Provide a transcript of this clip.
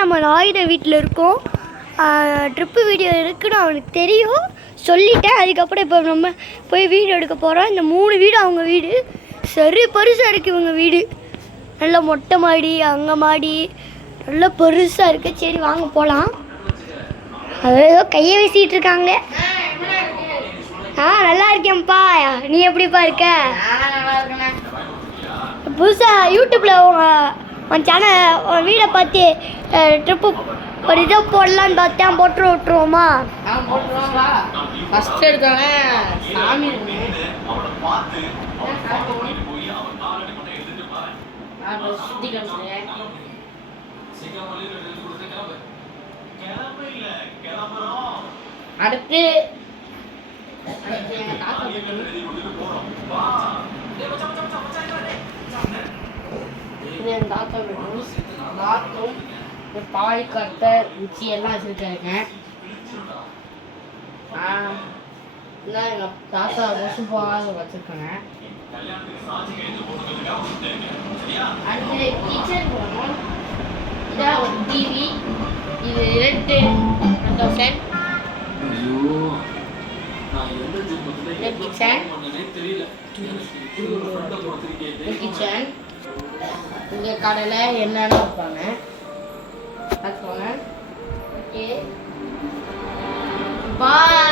நம்ம ஆயுத வீட்டில் இருக்கோம். ட்ரிப்பு வீடியோ இருக்குன்னு அவனுக்கு தெரியும், சொல்லிட்டேன். அதுக்கப்புறம் இப்போ நம்ம போய் வீடியோ எடுக்க போகிறோம். இந்த 3 வீடு அவங்க வீடு, சரி பெருசாக இருக்குது இவங்க வீடு. நல்லா மொட்டை மாடி, அங்கே மாடி, நல்லா பெருசாக இருக்குது. சரி வாங்க போகலாம். அது ஏதோ கையை வீசிகிட்டு இருக்காங்க. நல்லா இருக்கேன்ப்பா, நீ எப்படிப்பா இருக்க? புதுசாக யூடியூப்பில் உன் சேனல் உன் வீடை பார்த்து ட்ரிப்பு ஒரு இதை போடலான்னு பார்த்தேன். போட்டு விட்டுருவோமா? போட்டுருவோம்ப்பா. ஃபஸ்ட்டு எடுத்தோன்னே சாமி சுற்றி கிடச்சிருக்கேன். அடுத்து எங்கள் தாத்தா இது என் தாத்தா பெட்ரூம். பாத்ரூம், பாய் கட்டை, உச்சி எல்லாம் வச்சுருக்காங்க. இதான் எங்கள் தாத்தா பசுபாக வச்சுருக்காங்க. அடுத்து கிச்சன் போகணும். இதான் ஒரு டிவி, இது ரெண்டு 1000. கிச்சன் இங்கே கடையில் என்னென்ன வைப்பாங்க பார்த்துக்கோங்க. Okay bye.